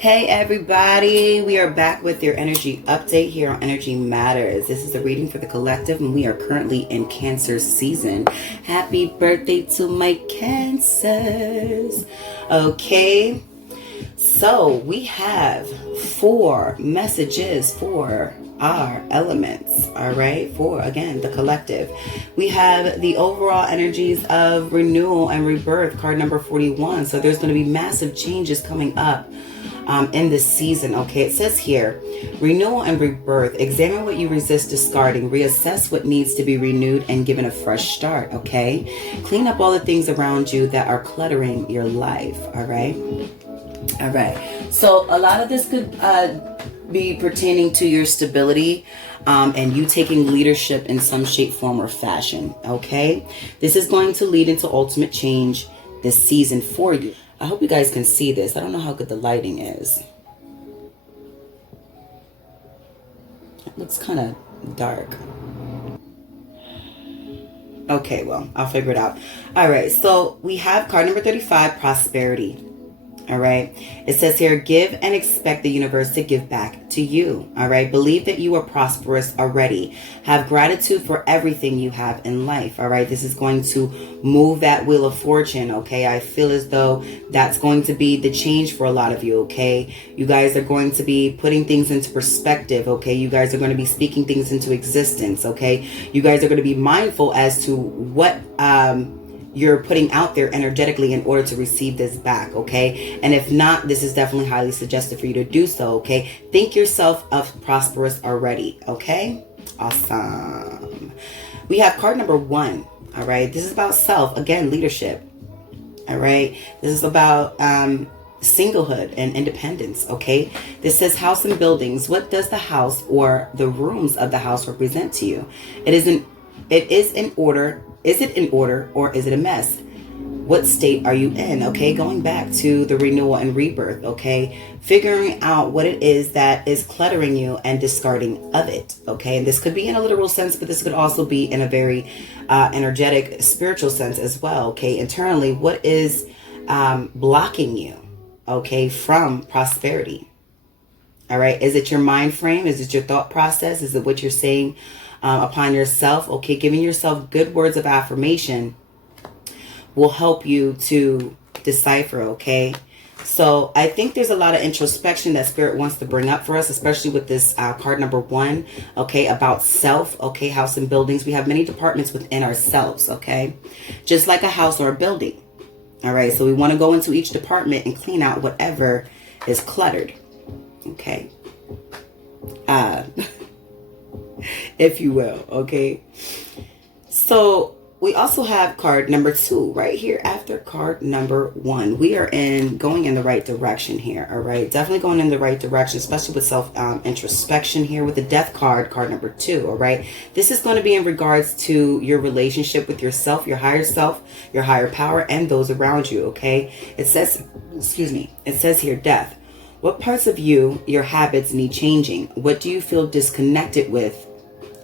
Hey everybody, we are back with your energy update here on Energy Matters. This is a reading for the collective and we are currently in Cancer season. Happy birthday to my Cancers. Okay, so we have 4 messages for our elements, all right, for again the collective. We have the overall energies of renewal and rebirth, card number 41. So there's going to be massive changes coming up in this season. Okay, it says here, renewal and rebirth. Examine what you resist discarding, reassess what needs to be renewed and given a fresh start. Okay, clean up all the things around you that are cluttering your life. All right. So a lot of this could be pertaining to your stability and you taking leadership in some shape, form, or fashion. Okay, this is going to lead into ultimate change this season for you. I hope you guys can see this. I don't know how good the lighting is. It looks kind of dark. Okay, well, I'll figure it out. All right, so we have card number 35, prosperity. All right. It says here, give and expect the universe to give back to you. All right. Believe that you are prosperous already. Have gratitude for everything you have in life. All right. This is going to move that wheel of fortune. Okay. I feel as though that's going to be the change for a lot of you. Okay. You guys are going to be putting things into perspective. Okay. You guys are going to be speaking things into existence. Okay. You guys are going to be mindful as to what, you're putting out there energetically in order to receive this back. Okay, and if not, this is definitely highly suggested for you to do so. Okay, think yourself of prosperous already. Okay, awesome. We have card number 1. All right, this is about self, again, leadership. All right, this is about singlehood and independence. Okay, this says house and buildings. What does the house or the rooms of the house represent to you? It is in order. Is it in order or is it a mess? What state are you in? Okay, going back to the renewal and rebirth. Okay, figuring out what it is that is cluttering you and discarding of it. Okay, and this could be in a literal sense, but this could also be in a very energetic, spiritual sense as well. Okay, internally, what is blocking you? Okay, from prosperity. All right, is it your mind frame? Is it your thought process? Is it what you're saying upon yourself? Okay, giving yourself good words of affirmation will help you to decipher. Okay, so I think there's a lot of introspection that Spirit wants to bring up for us, especially with this card number 1. Okay, about self. Okay, house and buildings. We have many departments within ourselves. Okay, just like a house or a building. All right, so we want to go into each department and clean out whatever is cluttered. Okay, if you will. Okay, so we also have card number 2 right here after card number 1. We are going in the right direction here. All right, definitely going in the right direction, especially with self introspection here with the death card, card number 2. All right, this is going to be in regards to your relationship with yourself, your higher power, and those around you. Okay, it says, excuse me, it says here, death. What parts of you, your habits, need changing? What do you feel disconnected with?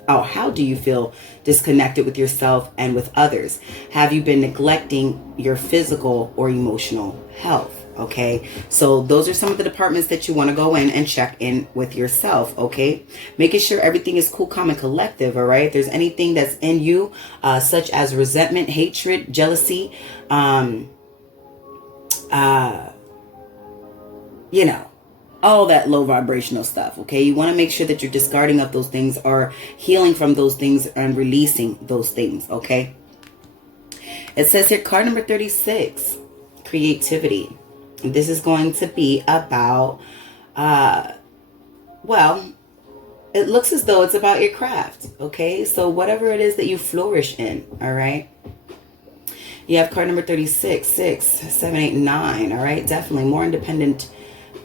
Oh, how do you feel disconnected with yourself and with others? Have you been neglecting your physical or emotional health? Okay, so those are some of the departments that you want to go in and check in with yourself. Okay, making sure everything is cool, calm, and collective. All right, if there's anything that's in you, such as resentment, hatred, jealousy, you know, all that low vibrational stuff. Okay, you want to make sure that you're discarding of those things or healing from those things and releasing those things. Okay, it says here, card number 36, creativity. And this is going to be about well, it looks as though it's about your craft. Okay, so whatever it is that you flourish in. All right, you have card number 36, 6, 7, 8, 9. All right, definitely more independent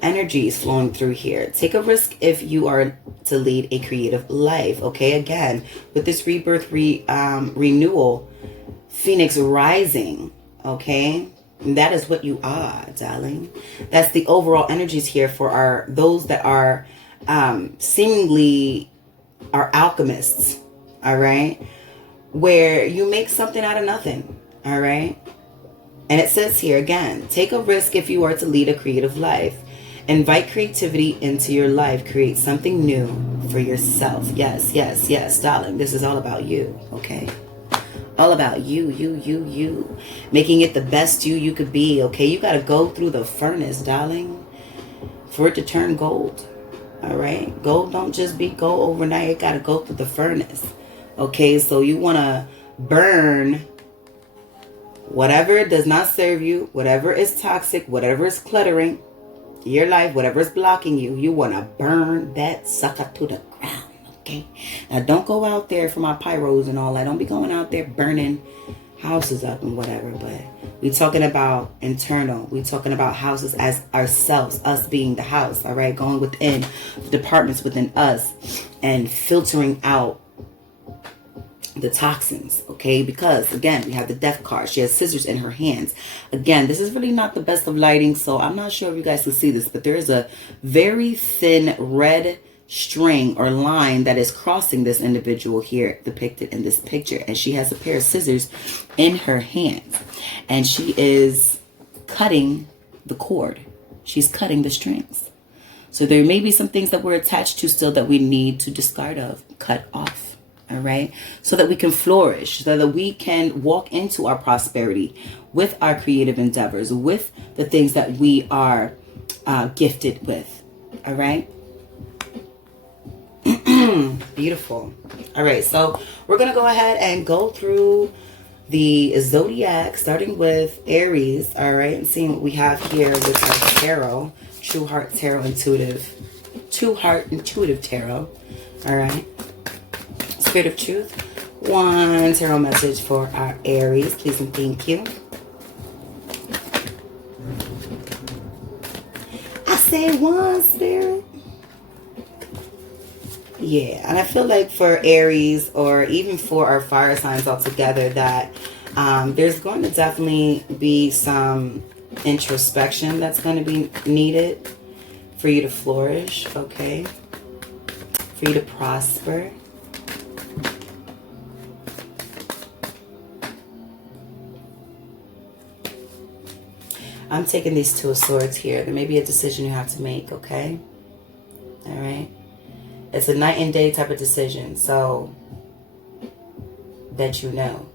energies flowing through here. Take a risk if you are to lead a creative life. Okay, again, with this rebirth, renewal, Phoenix rising. Okay, and that is what you are, darling. That's the overall energies here for those that are seemingly are alchemists. All right, where you make something out of nothing. All right, and it says here again, take a risk if you are to lead a creative life. Invite creativity into your life. Create something new for yourself. Yes, yes, yes, darling. This is all about you, okay? All about you. Making it the best you could be, okay? You got to go through the furnace, darling, for it to turn gold, all right? Gold don't just be gold overnight. It got to go through the furnace, okay? So you want to burn whatever does not serve you, whatever is toxic, whatever is cluttering your life, whatever is blocking you. You want to burn that sucker to the ground, okay? Now, don't go out there for my pyros and all that. Don't be going out there burning houses up and whatever. But we talking about internal. We talking about houses as ourselves, us being the house, all right? Going within the departments within us and filtering out the toxins, okay? Because again, we have the death card. She has scissors in her hands. Again, this is really not the best of lighting, so I'm not sure if you guys can see this, but there is a very thin red string or line that is crossing this individual here depicted in this picture, and she has a pair of scissors in her hands, and she is cutting the cord. She's cutting the strings. So there may be some things that we're attached to still that we need to discard of, cut off. All right, so that we can flourish, so that we can walk into our prosperity with our creative endeavors, with the things that we are gifted with. All right. Beautiful. All right, so we're going to go ahead and go through the zodiac, starting with Aries. All right, and seeing what we have here with our tarot, True Heart Intuitive Tarot. All right. Spirit of Truth, one tarot message for our Aries, please and thank you. I say one, Spirit. Yeah, and I feel like for Aries, or even for our fire signs altogether, that there's going to definitely be some introspection that's going to be needed for you to flourish, okay? For you to prosper. I'm taking these Two of Swords here. There may be a decision you have to make, okay? All right? It's a night and day type of decision, so that you know.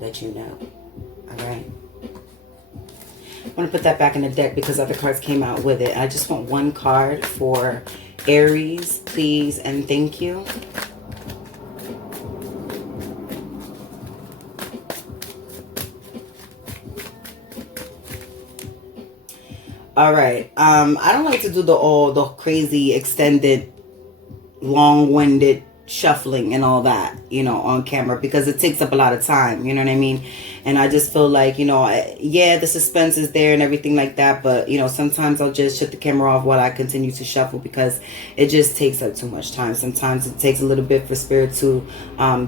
All right? I'm going to put that back in the deck because other cards came out with it. I just want one card for Aries, please, and thank you. All right. I don't like to do the crazy extended, long-winded shuffling and all that, you know, on camera, because it takes up a lot of time, you know what I mean? And I just feel like, you know, yeah, the suspense is there and everything like that, but, you know, sometimes I'll just shut the camera off while I continue to shuffle because it just takes up too much time. Sometimes it takes a little bit for Spirit to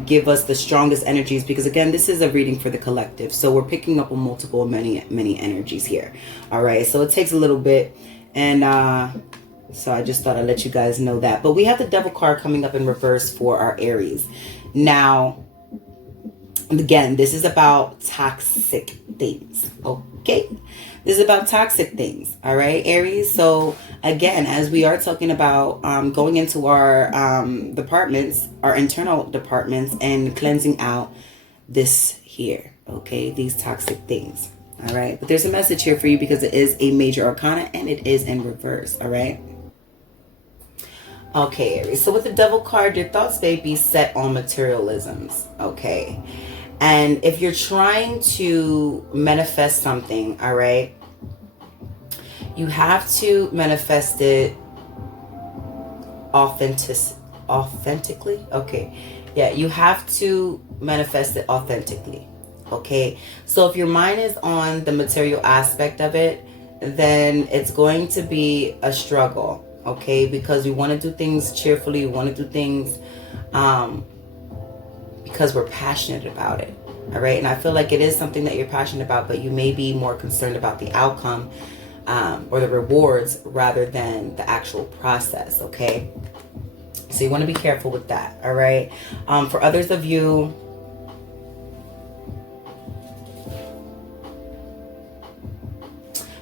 give us the strongest energies, because again, this is a reading for the collective, so we're picking up on multiple, many energies here. All right, so it takes a little bit, and so I just thought I'd let you guys know that. But we have the Devil card coming up in reverse for our Aries. Now, again, this is about toxic things, okay? This is about toxic things, all right, Aries? So, again, as we are talking about going into our departments, our internal departments, and cleansing out this here, okay? These toxic things, all right? But there's a message here for you because it is a major arcana and it is in reverse, all right? Okay, Aries. So with the Devil card, your thoughts may be set on materialisms, okay? And if you're trying to manifest something, all right, you have to manifest it authentically. Okay. Yeah, you have to manifest it authentically. Okay. So if your mind is on the material aspect of it, then it's going to be a struggle. Okay, because we want to do things cheerfully, we want to do things because we're passionate about it. All right, and I feel like it is something that you're passionate about, but you may be more concerned about the outcome or the rewards rather than the actual process. Okay, so you want to be careful with that. All right, for others of you,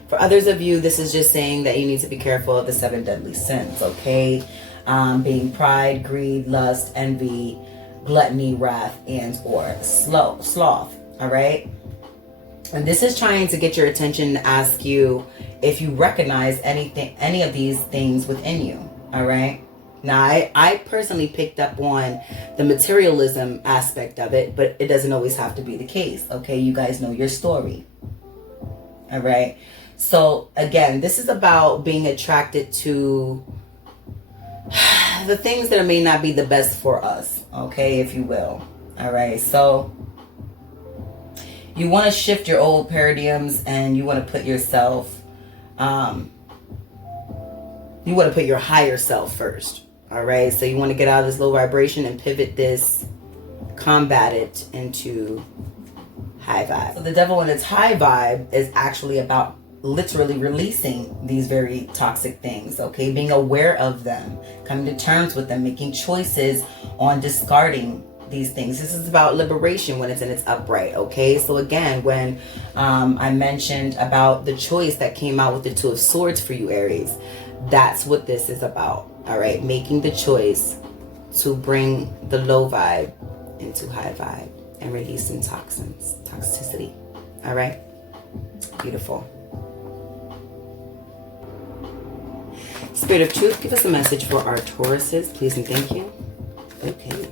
For others of you, this is just saying that you need to be careful of the 7 deadly sins, okay? Being pride, greed, lust, envy, gluttony, wrath, and or sloth, all right? And this is trying to get your attention and ask you if you recognize any of these things within you, all right? Now, I personally picked up on the materialism aspect of it, but it doesn't always have to be the case, okay? You guys know your story, all right? So, again, this is about being attracted to the things that may not be the best for us, okay, if you will, all right? So, you want to shift your old paradigms and you want to put yourself, you want to put your higher self first. All right. So you want to get out of this low vibration and pivot this, combat it into high vibe. So the devil in its high vibe is actually about literally releasing these very toxic things. Okay. Being aware of them, coming to terms with them, making choices on discarding these things. This is about liberation when it's in its upright. Okay. So again, when I mentioned about the choice that came out with the 2 of Swords for you, Aries, that's what this is about. All right, making the choice to bring the low vibe into high vibe and releasing toxicity. All right, beautiful. Spirit of Truth, give us a message for our Tauruses, please and thank you. Okay.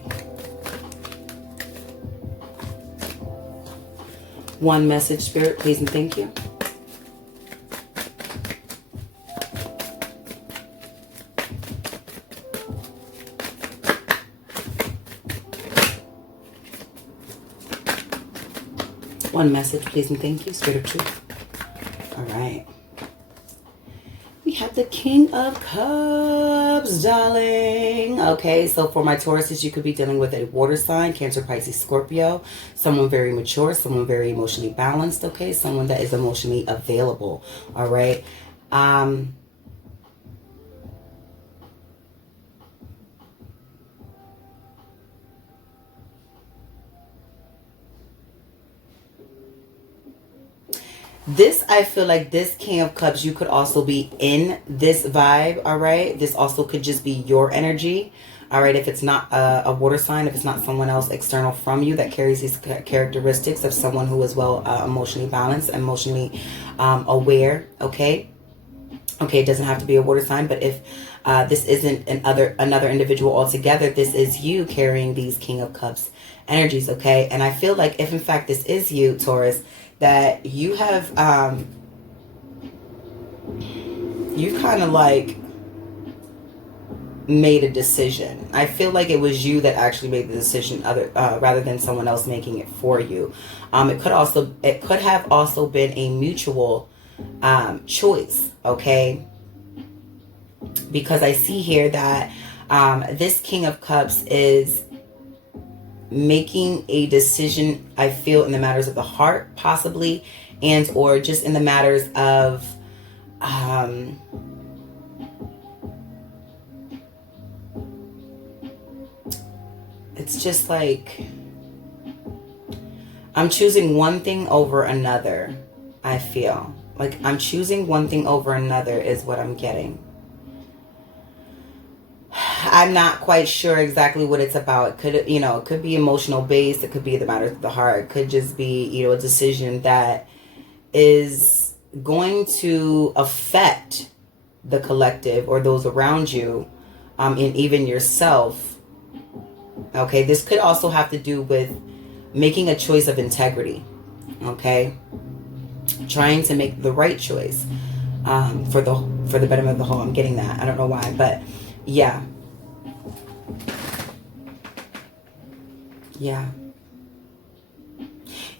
One message, Spirit, please and thank you. One message, please and thank you, Spirit of Truth. All right. We have the King of Cups, darling. Okay, so for my Tauruses, you could be dealing with a water sign, Cancer, Pisces, Scorpio. Someone very mature, someone very emotionally balanced, okay? Someone that is emotionally available, all right? This, I feel like this King of Cups, you could also be in this vibe, all right? This also could just be your energy, all right? If it's not a water sign, if it's not someone else external from you that carries these characteristics of someone who is well emotionally balanced, emotionally aware, okay? Okay, it doesn't have to be a water sign, but if this isn't another individual altogether, this is you carrying these King of Cups energies, okay? And I feel like if in fact this is you, Taurus, that you have, you've kind of like made a decision. I feel like it was you that actually made the decision rather than someone else making it for you. It could have also been a mutual choice, okay? Because I see here that this King of Cups is making a decision, I feel, in the matters of the heart, possibly, and or just in the matters of it's just like I'm choosing one thing over another. I feel like I'm choosing one thing over another is what I'm getting. I'm not quite sure exactly what it's about. It could, it could be emotional based. It could be the matters of the heart. It could just be, a decision that is going to affect the collective or those around you, and even yourself. Okay, this could also have to do with making a choice of integrity. Okay, trying to make the right choice for the betterment of the whole. I'm getting that. I don't know why, but yeah. Yeah.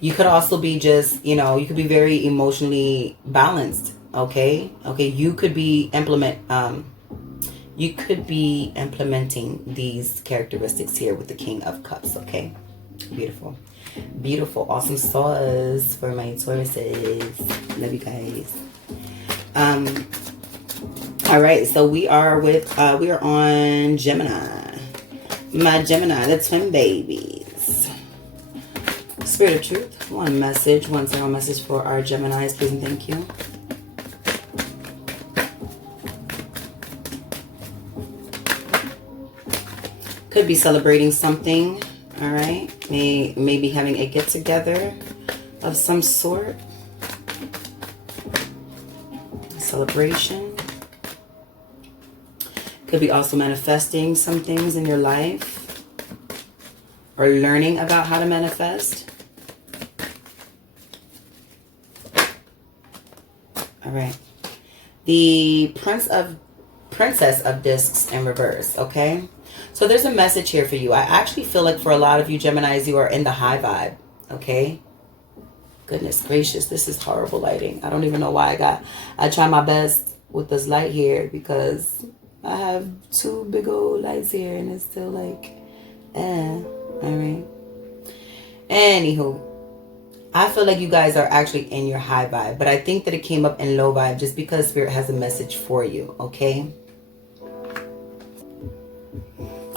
You could also be just, you could be very emotionally balanced. Okay. Okay. You could be implementing these characteristics here with the King of Cups. Okay. Beautiful. Beautiful. Awesome sauce for my Tauruses. Love you guys. All right. So we are on Gemini. My Gemini, the twin babies. Spirit of Truth, one message for our Geminis, please and thank you. Could be celebrating something. All right. Maybe having a get together of some sort. Celebration. Could be also manifesting some things in your life. Or learning about how to manifest. All right. The Princess of Discs in reverse, okay? So there's a message here for you. I actually feel like for a lot of you Geminis, you are in the high vibe, okay? Goodness gracious, this is horrible lighting. I don't even know why I try my best with this light here because I have two big old lights here and it's still like, all right. Anywho, I feel like you guys are actually in your high vibe, but I think that it came up in low vibe just because Spirit has a message for you, okay?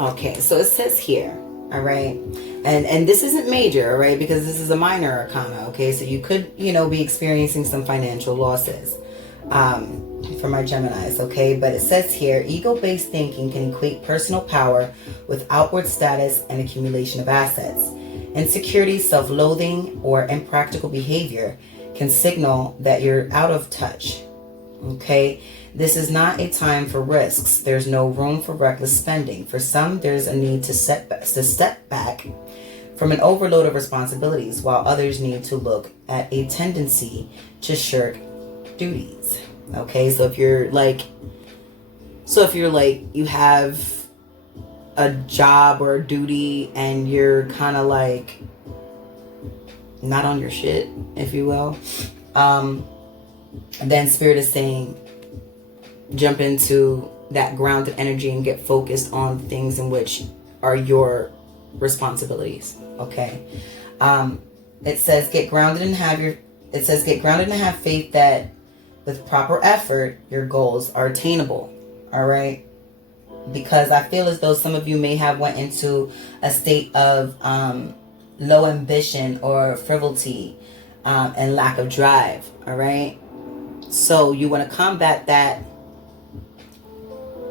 Okay, so it says here, all right, and this isn't major, all right, because this is a minor arcana, okay, so you could, be experiencing some financial losses for my Geminis, okay, but it says here, ego-based thinking can equate personal power with outward status and accumulation of assets. Insecurity, self-loathing, or impractical behavior can signal that you're out of touch, okay. This is not a time for risks. There's no room for reckless spending. For some, there's a need to step back from an overload of responsibilities, while others need to look at a tendency to shirk duties. Okay, so if you're like, you have a job or a duty and you're kind of like not on your shit, if you will, then Spirit is saying, jump into that grounded energy and get focused on things in which are your responsibilities. Okay. It says get grounded and have faith that with proper effort, your goals are attainable. All right. Because I feel as though some of you may have went into a state of low ambition or frivolity and lack of drive. All right. So you want to combat that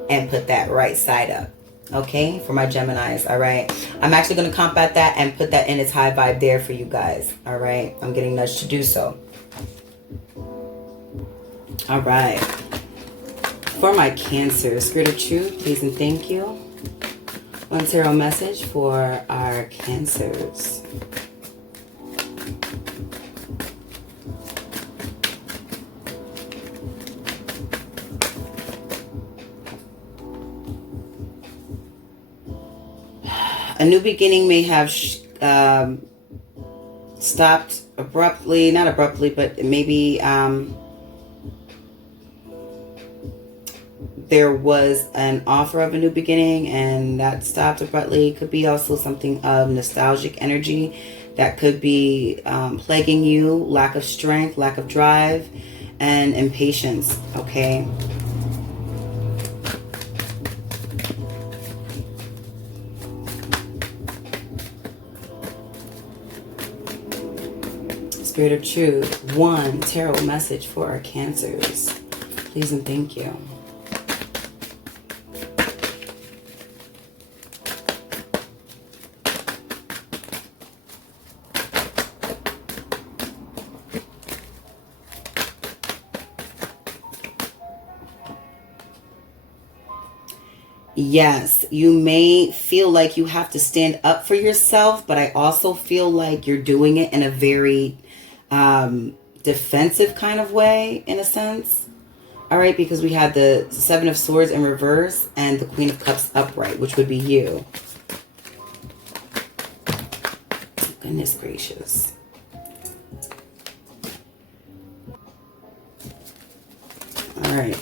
and put that right side up, okay, for my Geminis, all right? I'm actually going to combat that and put that in its high vibe there for you guys, all right? I'm getting nudged to do so. All right. For my Cancer, Spirit of Truth, please and thank you. One tarot message for our Cancers. A new beginning may have stopped abruptly, not abruptly, but maybe there was an offer of a new beginning and that stopped abruptly. Could be also something of nostalgic energy that could be plaguing you, lack of strength, lack of drive, and impatience, okay? Spirit of Truth, one tarot message for our Cancers. Please and thank you. Yes, you may feel like you have to stand up for yourself, but I also feel like you're doing it in a very defensive kind of way, in a sense. All right, because we had the Seven of Swords in reverse and the Queen of Cups upright, which would be you. Goodness gracious. All right.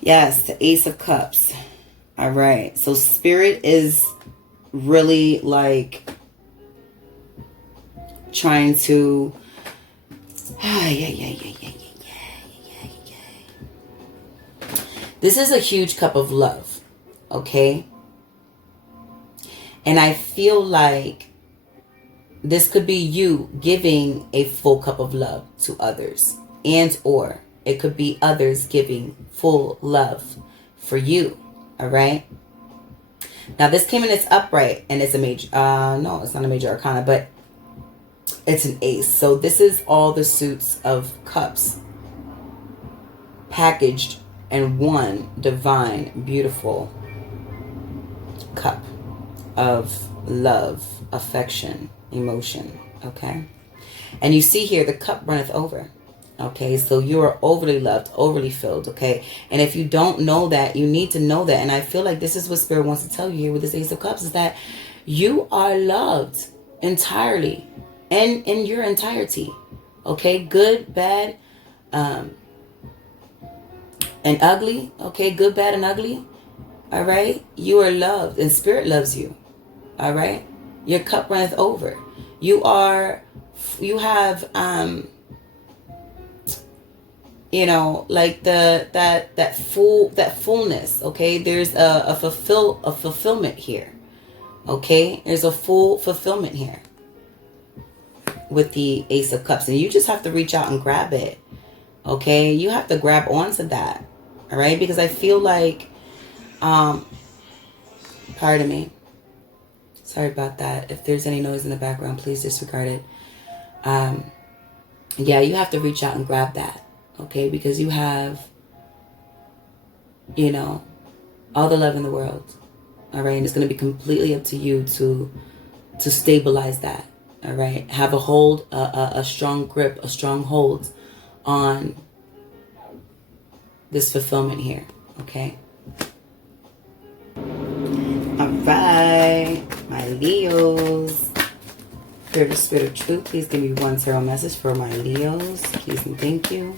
Yes, the Ace of Cups. All right. So Spirit is really like trying to This is a huge cup of love, okay? And I feel like this could be you giving a full cup of love to others, and or It could be others giving full love for you. All right. Now this came in its upright, and it's a major, no, it's not a major arcana, but it's an ace. So this is all the suits of cups packaged in one divine, beautiful cup of love, affection, emotion. Okay. And you see here, the cup runneth over. Okay, so you are overly loved, overly filled, okay? And if you don't know that, you need to know that. And I feel like this is what Spirit wants to tell you here with this Ace of Cups, is that you are loved entirely and in your entirety, okay? Good, bad, and ugly, okay? Good, bad, and ugly, all right? You are loved, and Spirit loves you, all right? Your cup runneth over. You have, you know, like that fullness, okay? There's a fulfillment here, okay? There's a full fulfillment here with the Ace of Cups, and you just have to reach out and grab it, okay? You have to grab onto that, all right? Because I feel like, pardon me, sorry about that. If there's any noise in the background, please disregard it. Yeah, you have to reach out and grab that. Okay, because you have, you know, all the love in the world. All right, and it's going to be completely up to you to stabilize that. All right, have a hold, a strong grip, a strong hold on this fulfillment here. Okay. All right, my Leos. Spirit of truth, please give me one tarot message for my Leos. Please and thank you.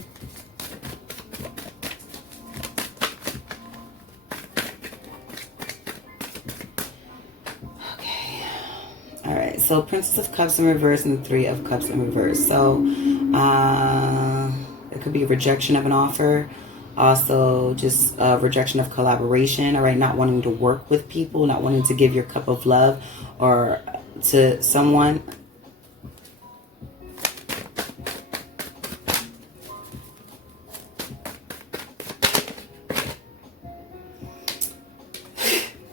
So Princess of Cups in reverse and the Three of Cups in reverse. So it could be a rejection of an offer. Also just a rejection of collaboration. All right. Not wanting to work with people. Not wanting to give your cup of love or to someone.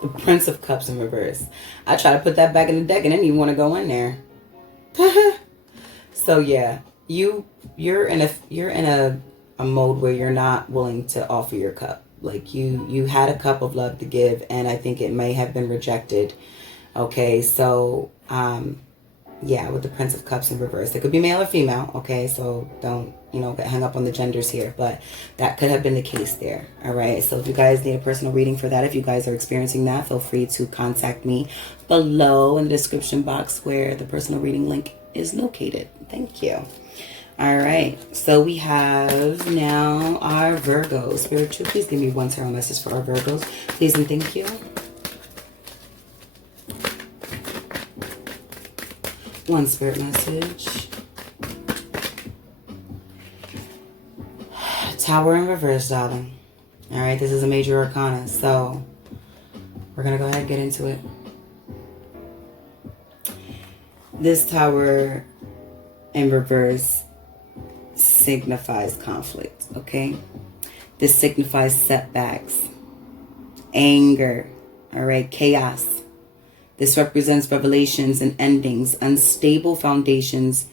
The Prince of Cups in reverse. I try to put that back in the deck and didn't even want to go in there. So yeah, you're in a mode where you're not willing to offer your cup. Like you had a cup of love to give, and I think it may have been rejected. Okay, so yeah, with the Prince of Cups in reverse. It could be male or female, okay? So don't, get hung up on the genders here. But that could have been the case there, all right? So if you guys need a personal reading for that, if you guys are experiencing that, feel free to contact me below in the description box where the personal reading link is located. Thank you. All right, so we have now our Virgos. Spirit Truth, please give me one tarot message for our Virgos. Please and thank you. One spirit message. Tower in reverse, darling. All right, this is a major arcana, so we're going to go ahead and get into it. This Tower in reverse signifies conflict, okay? This signifies setbacks, anger, all right, chaos. This represents revelations and endings, unstable foundations,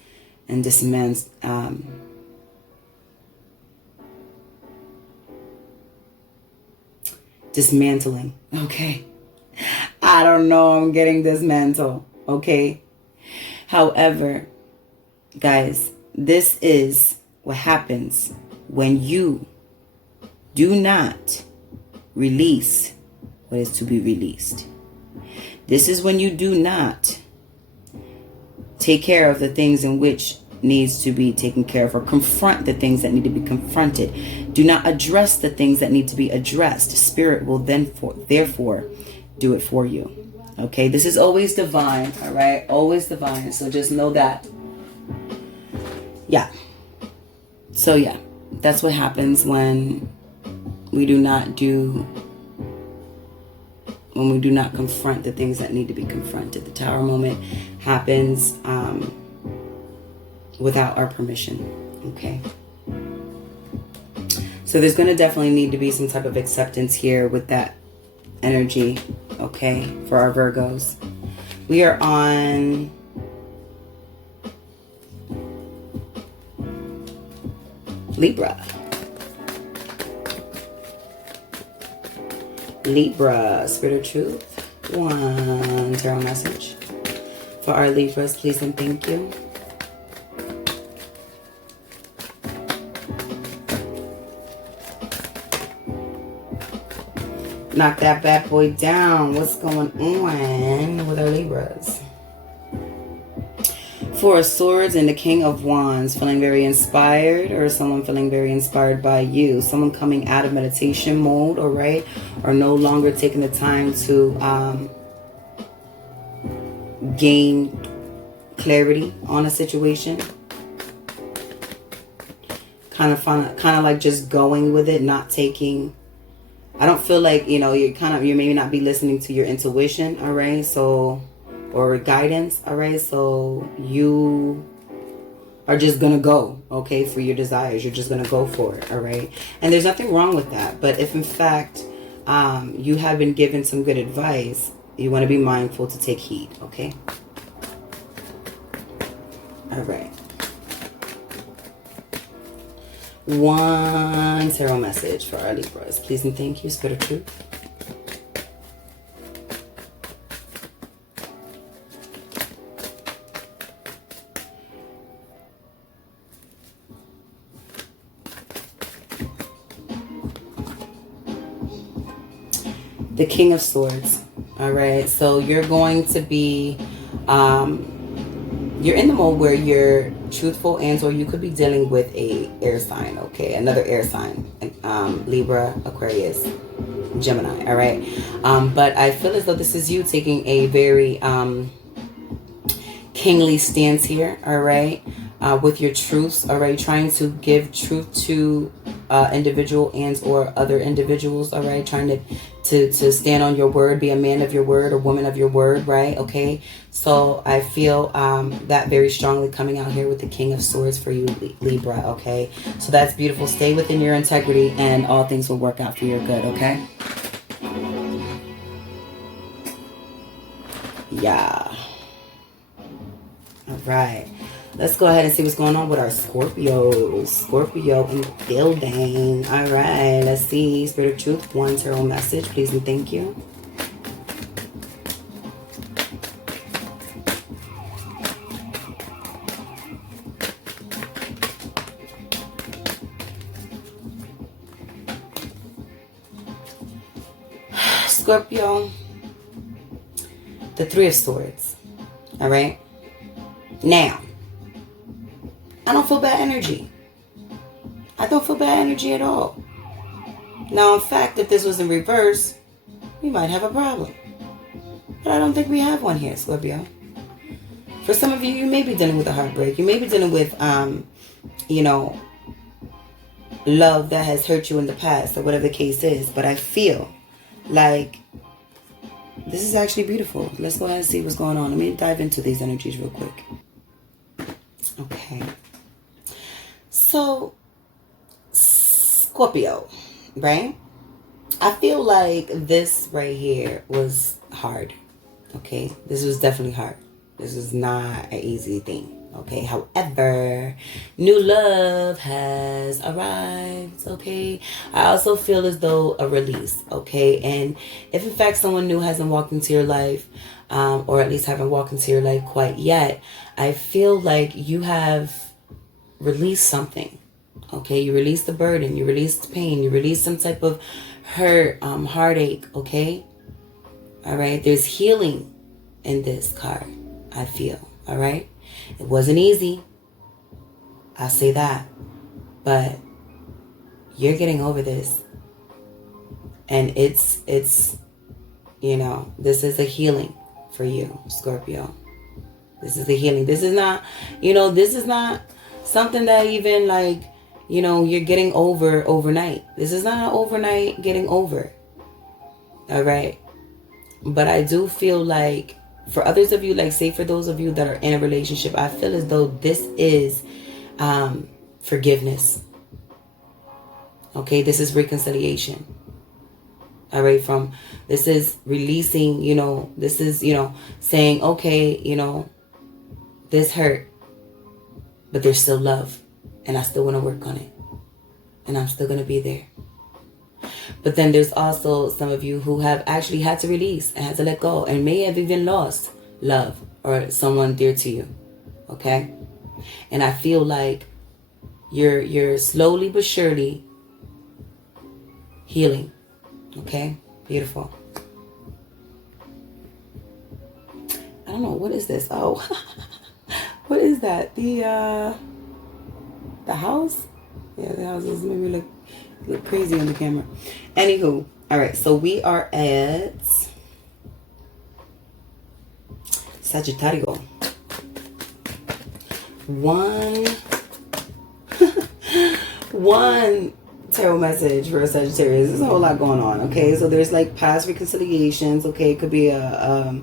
and dismantling. Okay. I don't know. I'm getting dismantle. Okay. However, guys, this is what happens when you do not release what is to be released. This is when you do not take care of the things in which needs to be taken care of, or confront the things that need to be confronted. Do not address the things that need to be addressed. Spirit will therefore do it for you. Okay, this is always divine, all right? Always divine. So just know that. Yeah. So yeah, that's what happens when we do not confront the things that need to be confronted. The Tower moment happens without our permission. Okay. So there's going to definitely need to be some type of acceptance here with that energy, okay, for our Virgos. We are on Libra. Libra, Spirit of Truth. One tarot message for our Libras, please and thank you. Knock that bad boy down. What's going on with our Libras? Four of Swords and the King of Wands. Feeling very inspired, or someone feeling very inspired by you. Someone coming out of meditation mode, all right? Or no longer taking the time to gain clarity on a situation. Kind of like just going with it, not taking... I don't feel like, you may not be listening to your intuition, all right? So, or guidance, all right? So you are just going to go, okay, for your desires. You're just going to go for it, all right? And there's nothing wrong with that. But if in fact you have been given some good advice, you want to be mindful to take heed, okay? All right. One tarot message for our Libras. Please and thank you, Spirit of Truth. The King of Swords. All right. So you're going to be... you're in the mode where you're truthful, and or you could be dealing with a air sign, okay? Another air sign, Libra, Aquarius, Gemini, all right? But I feel as though this is you taking a very kingly stance here, all right? With your truths, all right? Trying to give truth to individual and or other individuals, all right? Trying to stand on your word, be a man of your word or woman of your word, right? Okay, so I feel that very strongly coming out here with the King of Swords for you, Libra, okay? So that's beautiful. Stay within your integrity and all things will work out for your good, okay? Yeah. All right. Let's go ahead and see what's going on with our Scorpios. Scorpio in the building. All right. Let's see. Spirit of Truth. One tarot message. Please and thank you. Scorpio. The Three of Swords. All right. Now. I don't feel bad energy. I don't feel bad energy at all. Now, in fact, if this was in reverse, we might have a problem. But I don't think we have one here, Scorpio. For some of you, you may be dealing with a heartbreak. You may be dealing with, love that has hurt you in the past or whatever the case is. But I feel like this is actually beautiful. Let's go ahead and see what's going on. Let me dive into these energies real quick. Okay. So, Scorpio, right? I feel like this right here was hard, okay? This was definitely hard. This is not an easy thing, okay? However, new love has arrived, okay? I also feel as though a release, okay? And if in fact someone new hasn't walked into your life, or at least haven't walked into your life quite yet, I feel like you have release something, okay? You release the burden, you release the pain, you release some type of hurt, heartache, okay? All right, there's healing in this card, I feel, all right? It wasn't easy, I say that, but you're getting over this, and it's this is a healing for you, Scorpio. This is the healing. This is not, this is not something that even you're getting over overnight. This is not an overnight getting over. All right. But I do feel like for others of you, like say for those of you that are in a relationship, I feel as though this is forgiveness. Okay, this is reconciliation. All right, this is releasing, this is, saying, okay, this hurt, but there's still love, and I still want to work on it, and I'm still going to be there. But then there's also some of you who have actually had to release and had to let go, and may have even lost love or someone dear to you. Okay, and I feel like you're slowly but surely healing. Okay, beautiful. I don't know, what is this? Oh, what is that? The house? Yeah, the house is maybe look crazy on the camera. Anywho, all right, so we are at Sagittario. One tarot message for a Sagittarius. There's a whole lot going on. Okay, so there's like past reconciliations. Okay, it could be a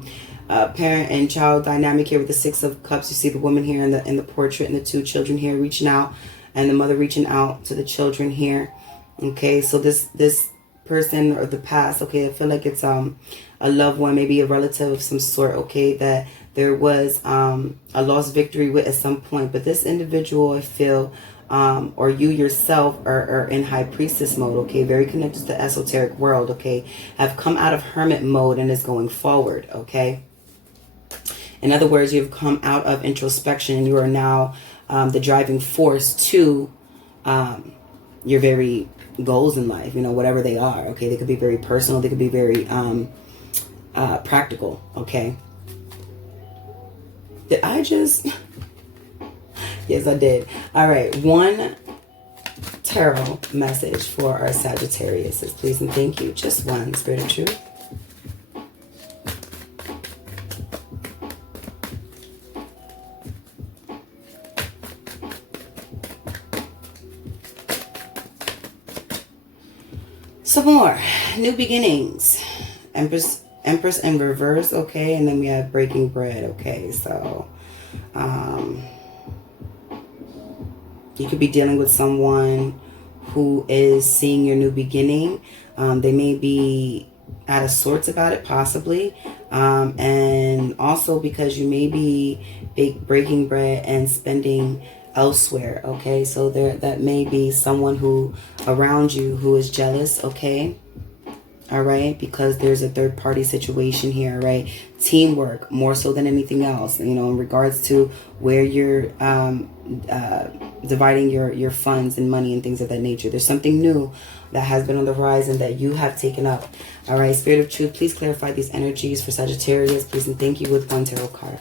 parent and child dynamic here with the Six of Cups. You see the woman here in the portrait and the two children here reaching out, and the mother reaching out to the children here. Okay, so this person or the past. Okay, I feel like it's a loved one, maybe a relative of some sort. Okay, that there was a lost victory with at some point, but this individual, I feel, or you yourself are in high priestess mode, okay, very connected to the esoteric world, okay, have come out of hermit mode and is going forward, okay. In other words, you've come out of introspection and you are now the driving force to your very goals in life, whatever they are, okay. They could be very personal, they could be very practical, okay. Did I just... Yes, I did. All right. One tarot message for our Sagittarius, please and thank you. Just one, Spirit of Truth. Some more. New beginnings. Empress in reverse, okay. And then we have breaking bread, okay. So, you could be dealing with someone who is seeing your new beginning. They may be out of sorts about it, possibly. And also because you may be breaking bread and spending elsewhere, okay? So that may be someone who around you who is jealous, okay? All right, because there's a third party situation here, right? Teamwork more so than anything else, in regards to where you're dividing your funds and money and things of that nature. There's something new that has been on the horizon that you have taken up. All right, Spirit of Truth, please clarify these energies for Sagittarius, please, and thank you with one tarot card.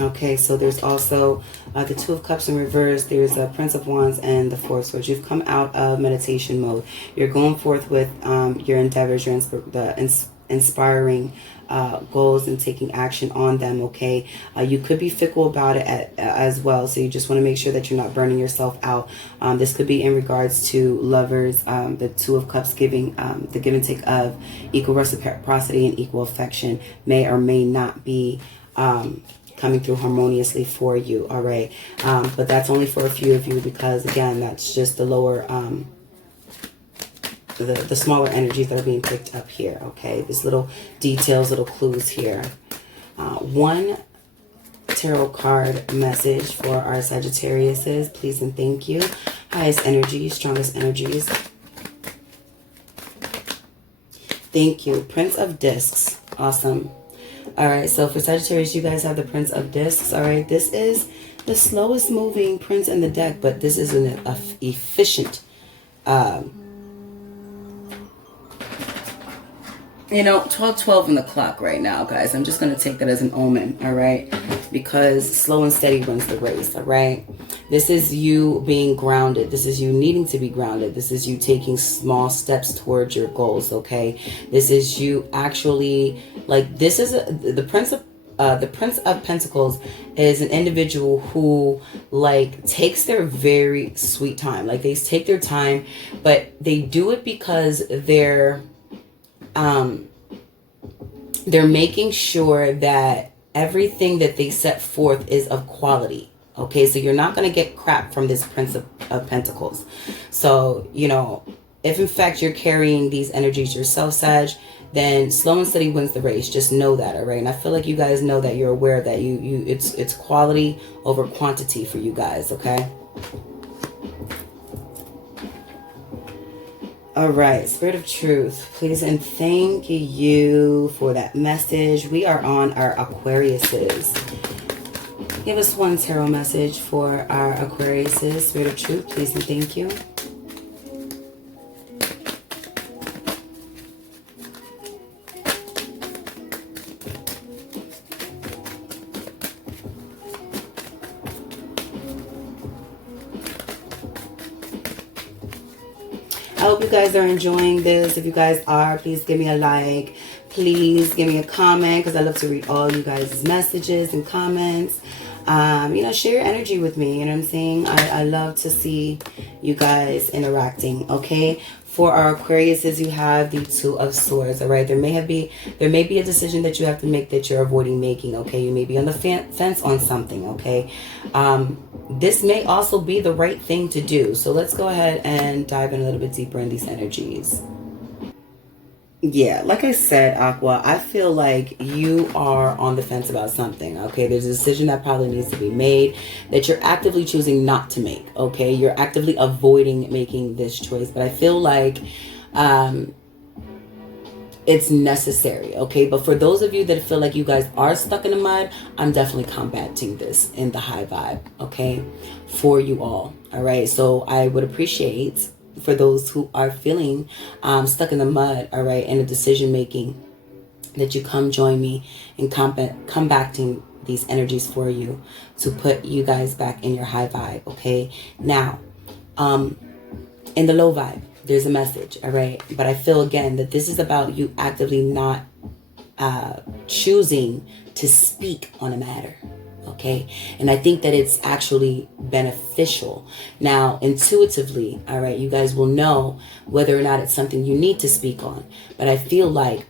Okay, so there's also the Two of Cups in reverse. There's a Prince of Wands and the Four of Swords. You've come out of meditation mode. You're going forth with your endeavors, your inspiring goals and taking action on them, okay? You could be fickle about it as well, so you just want to make sure that you're not burning yourself out. This could be in regards to lovers, the Two of Cups giving, the give and take of equal reciprocity and equal affection may or may not be coming through harmoniously for you, all right? But that's only for a few of you because, again, that's just the lower, the smaller energies that are being picked up here, okay? These little details, little clues here. One tarot card message for our Sagittariuses, please and thank you. Highest energies, strongest energies. Thank you. Prince of Discs. Awesome. All right, so for Sagittarius, you guys have the Prince of Discs. All right, this is the slowest moving prince in the deck, but this is an efficient, 12:12 on the clock right now, guys. I'm just going to take that as an omen, all right? Because slow and steady runs the race, all right? This is you being grounded. This is you needing to be grounded. This is you taking small steps towards your goals, okay? This is you actually, like, this is the Prince of the Prince of Pentacles is an individual who like takes their very sweet time. Like they take their time, but they do it because they're making sure that everything that they set forth is of quality. Okay, so you're not going to get crap from this Prince of Pentacles. So, you know, if in fact you're carrying these energies yourself, Sag, then slow and steady wins the race. Just know that, all right? And I feel like you guys know that, you're aware that it's quality over quantity for you guys, okay? All right, Spirit of Truth, please and thank you for that message. We are on our Aquariuses. Give us one tarot message for our Aquariuses. Spirit of Truth, please and thank you. I hope you guys are enjoying this. If you guys are, please give me a like. Please give me a comment, because I love to read all you guys' messages and comments. You know, share your energy with me. You know what I'm saying? I love to see you guys interacting, okay? For our Aquariuses, you have the Two of Swords, all right? There may be a decision that you have to make that you're avoiding making, okay? You may be on the fence on something, okay? This may also be the right thing to do. So let's go ahead and dive in a little bit deeper in these energies. Yeah, like I said, Aqua, I feel like you are on the fence about something, okay? There's a decision that probably needs to be made that you're actively choosing not to make, okay? You're actively avoiding making this choice, but I feel like it's necessary, okay? But for those of you that feel like you guys are stuck in the mud, I'm definitely combating this in the high vibe, okay? For you all right? So I would appreciate for those who are feeling stuck in the mud, all right, in a decision making, that you come join me in combating these energies for you to put you guys back in your high vibe, okay? Now, in the low vibe, there's a message, all right? But I feel again that this is about you actively not choosing to speak on a matter. Okay, and I think that it's actually beneficial. Now, intuitively, all right, you guys will know whether or not it's something you need to speak on. But I feel like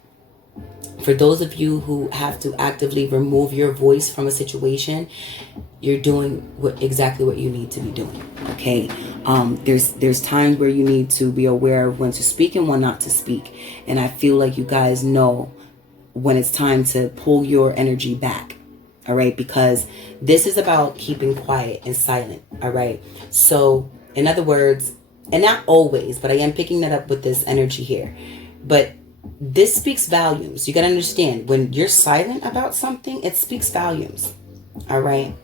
for those of you who have to actively remove your voice from a situation, you're doing exactly what you need to be doing. Okay, there's times where you need to be aware of when to speak and when not to speak. And I feel like you guys know when it's time to pull your energy back. All right, because this is about keeping quiet and silent. All right. So in other words, and not always, but I am picking that up with this energy here. But this speaks volumes. You got to understand, when you're silent about something, it speaks volumes. All right.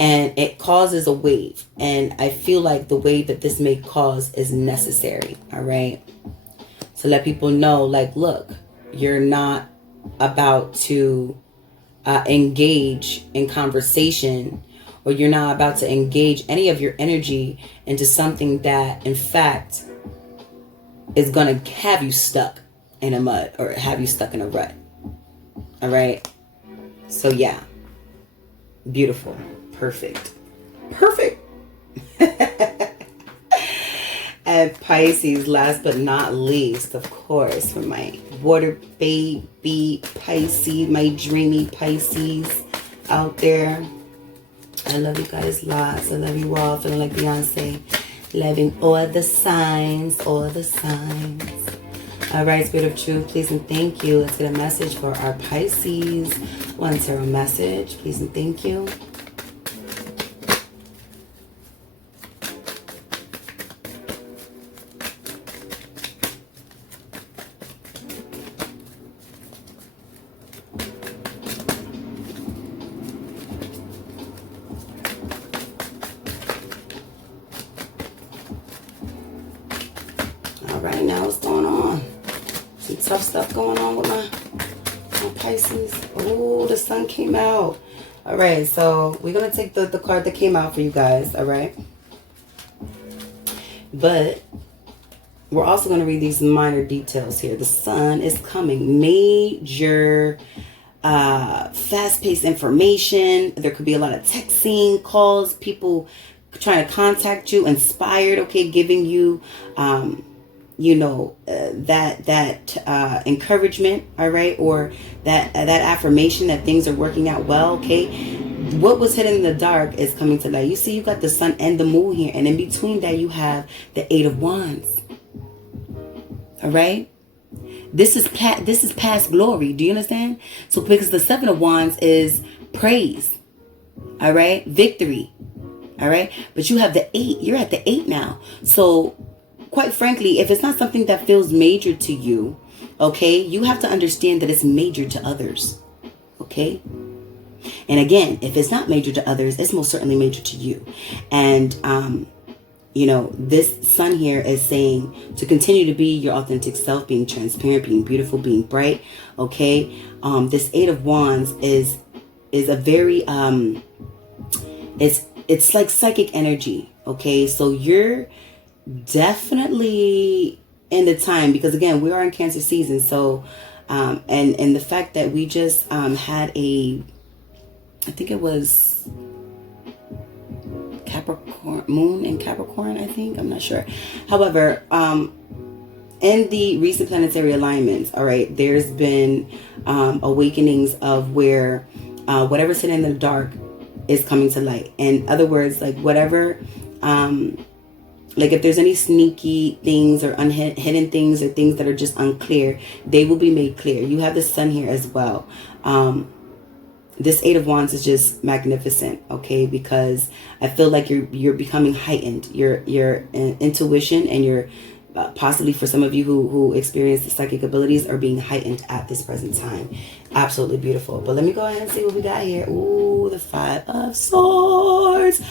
And it causes a wave. And I feel like the wave that this may cause is necessary. All right. To let people know, like, look, you're not about to engage in conversation, or you're not about to engage any of your energy into something that in fact is going to have you stuck in a mud or have you stuck in a rut. All right. So yeah, beautiful. Perfect. And Pisces, last but not least, of course, for my water baby Pisces, my dreamy Pisces out there. I love you guys lots. I love you all. Feeling like Beyonce. Loving all the signs, all the signs. All right, Spirit of Truth, please and thank you. Let's get a message for our Pisces. One tarot message, please and thank you. Right now, what's going on? Some tough stuff going on with my Pisces. Oh, the sun came out. All right, so we're going to take the card that came out for you guys, all right? But we're also going to read these minor details here. The sun is coming. Major fast-paced information. There could be a lot of texting, calls, people trying to contact you, inspired, okay, giving you, that encouragement, all right, or that affirmation that things are working out well, okay. What was hidden in the dark is coming to light. You see, you got the sun and the moon here, and in between that, you have the Eight of Wands. All right. This is past glory. Do you understand? So because the Seven of Wands is praise. All right. Victory. All right. But you have the 8. You're at the 8 now. So quite frankly, if it's not something that feels major to you, okay, you have to understand that it's major to others. Okay. And again, if it's not major to others, it's most certainly major to you. And, this sun here is saying to continue to be your authentic self, being transparent, being beautiful, being bright. Okay. This Eight of Wands is a very, it's like psychic energy. Okay. So you're definitely in the time, because again, we are in Cancer season. So, and the fact that we just, had I think it was Capricorn, moon in Capricorn, I think. I'm not sure. However, in the recent planetary alignments, all right, there's been awakenings of where whatever's hidden in the dark is coming to light. In other words, like whatever, like if there's any sneaky things or hidden things or things that are just unclear, they will be made clear. You have the sun here as well. This Eight of Wands is just magnificent, okay? Because I feel like you're becoming heightened. Your intuition and your possibly for some of you who experience the psychic abilities are being heightened at this present time. Absolutely beautiful. But let me go ahead and see what we got here. Ooh, the Five of Swords.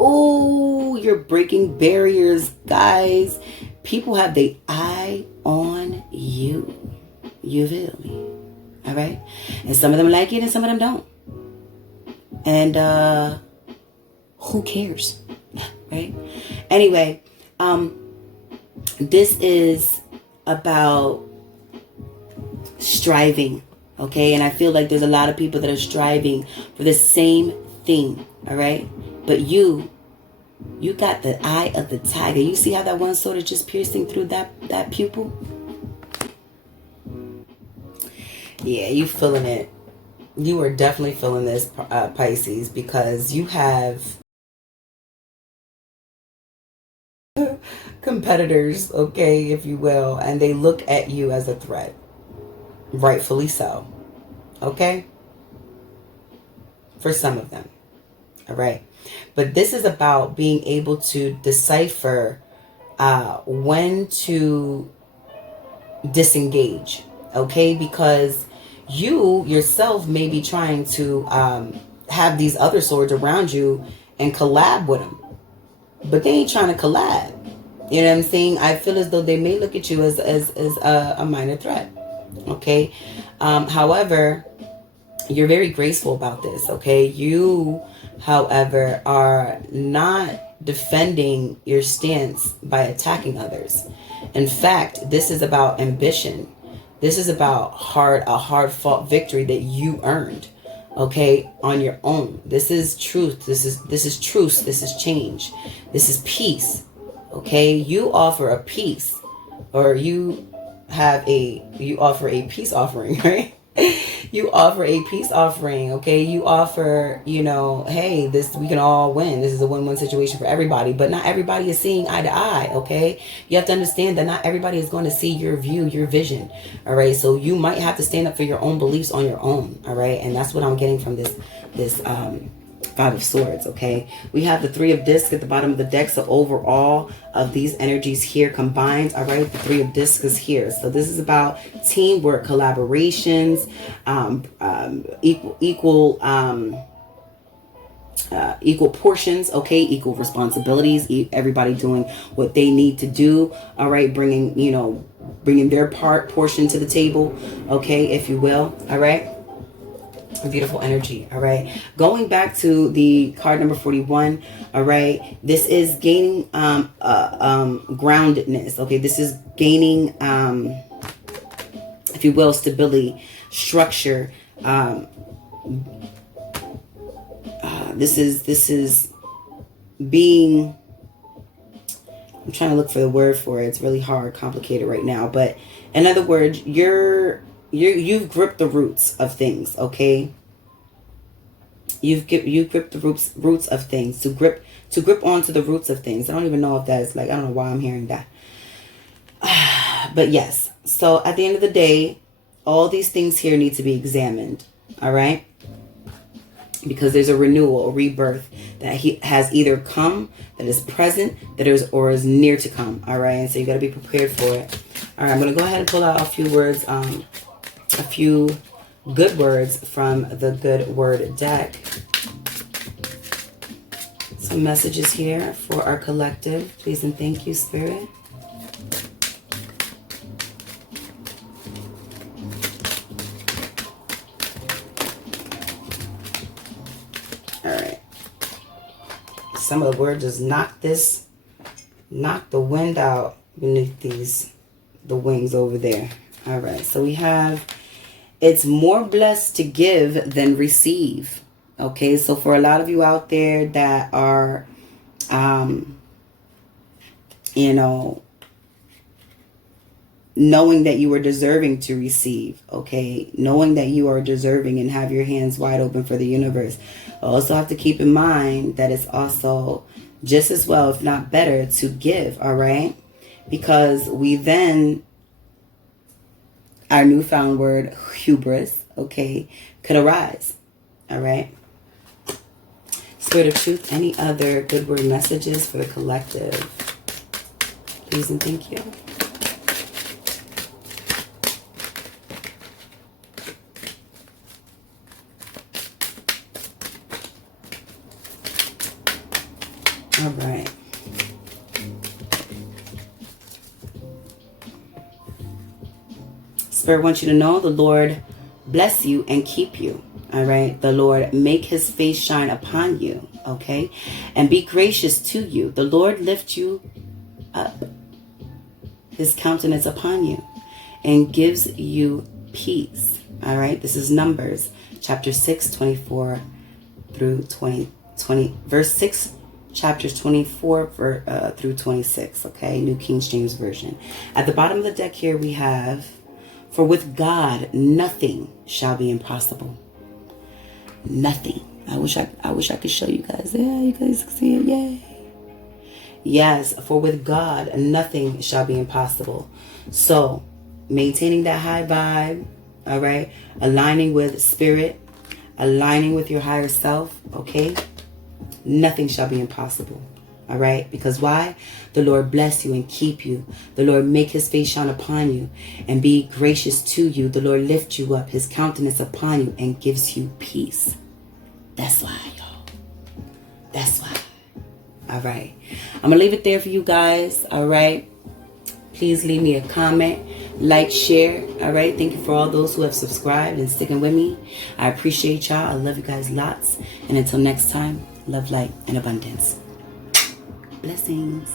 Ooh, you're breaking barriers, guys. People have their eye on you. You feel me? All right? And some of them like it and some of them don't. And who cares? Right? Anyway, this is about striving, okay? And I feel like there's a lot of people that are striving for the same thing, all right? But you got the eye of the tiger. You see how that one sword is just piercing through that pupil? Yeah, you feeling it. You are definitely feeling this, Pisces, because you have competitors, okay, if you will, and they look at you as a threat. Rightfully so. Okay? For some of them. All right? But this is about being able to decipher when to disengage. Okay? Because you yourself may be trying to have these other swords around you and collab with them. But they ain't trying to collab. You know what I'm saying? I feel as though they may look at you as a minor threat. Okay? However, you're very graceful about this. Okay? You, however, are not defending your stance by attacking others. In fact, this is about ambition. This is about a hard-fought victory that you earned, okay, on your own. This is truth. This is truth. This is change. This is peace, okay? You offer a peace, or you offer a peace offering, right? You offer a peace offering, okay? You offer, hey, we can all win. This is a win-win situation for everybody, but not everybody is seeing eye to eye, okay? You have to understand that not everybody is going to see your view, your vision, all right? So you might have to stand up for your own beliefs on your own, all right? And that's what I'm getting from this Five of Swords, okay? We have the Three of Discs at the bottom of the deck. So overall of these energies here combined, all right, the Three of Discs is here. So this is about teamwork, collaborations, equal portions, okay, equal responsibilities, everybody doing what they need to do, all right, bringing their portion to the table, okay, if you will, all right. Beautiful energy, all right. Going back to the card number 41, all right. This is gaining groundedness, okay. This is gaining, if you will, stability, structure, This is being, I'm trying to look for the word for it. It's really hard, complicated right now. But in other words, you've gripped the roots of things, okay? You've gripped the roots of things. To grip onto the roots of things. I don't even know if that's like, I don't know why I'm hearing that. But yes. So at the end of the day, all these things here need to be examined. All right? Because there's a renewal, a rebirth that has either come, that is present, that is or is near to come. All right, and so you got to be prepared for it. All right, I'm gonna go ahead and pull out a few words, a few good words from the Good Word deck. Some messages here for our collective. Please and thank you, Spirit. Some of the words just knock the wind out beneath the wings over there. All right, so we have, it's more blessed to give than receive. Okay, so for a lot of you out there that are, you know, knowing that you are deserving to receive, okay, knowing that you are deserving and have your hands wide open for the universe. Also have to keep in mind that it's also just as well, if not better, to give, all right? Because we then, our newfound word, hubris, okay, could arise, all right? Spirit of Truth, any other good word messages for the collective? Please and thank you. All right. Spirit wants you to know the Lord bless you and keep you. All right. The Lord make his face shine upon you. Okay. And be gracious to you. The Lord lift you up, his countenance upon you, and gives you peace. All right. This is Numbers chapter 6, 24 through 20, verse 6. Chapters 24 through 26, okay? New King James Version. At the bottom of the deck here we have, for with God nothing shall be impossible. Nothing. I wish I could show you guys. Yeah, you guys can see it. Yay. Yes, for with God nothing shall be impossible. So, maintaining that high vibe, all right? Aligning with spirit, aligning with your higher self, okay? Nothing shall be impossible. All right? Because why? The Lord bless you and keep you. The Lord make his face shine upon you and be gracious to you. The Lord lift you up, his countenance upon you, and gives you peace. That's why, y'all. That's why. All right. I'm going to leave it there for you guys. All right? Please leave me a comment, like, share. All right? Thank you for all those who have subscribed and sticking with me. I appreciate y'all. I love you guys lots. And until next time, love, light, and abundance. Blessings.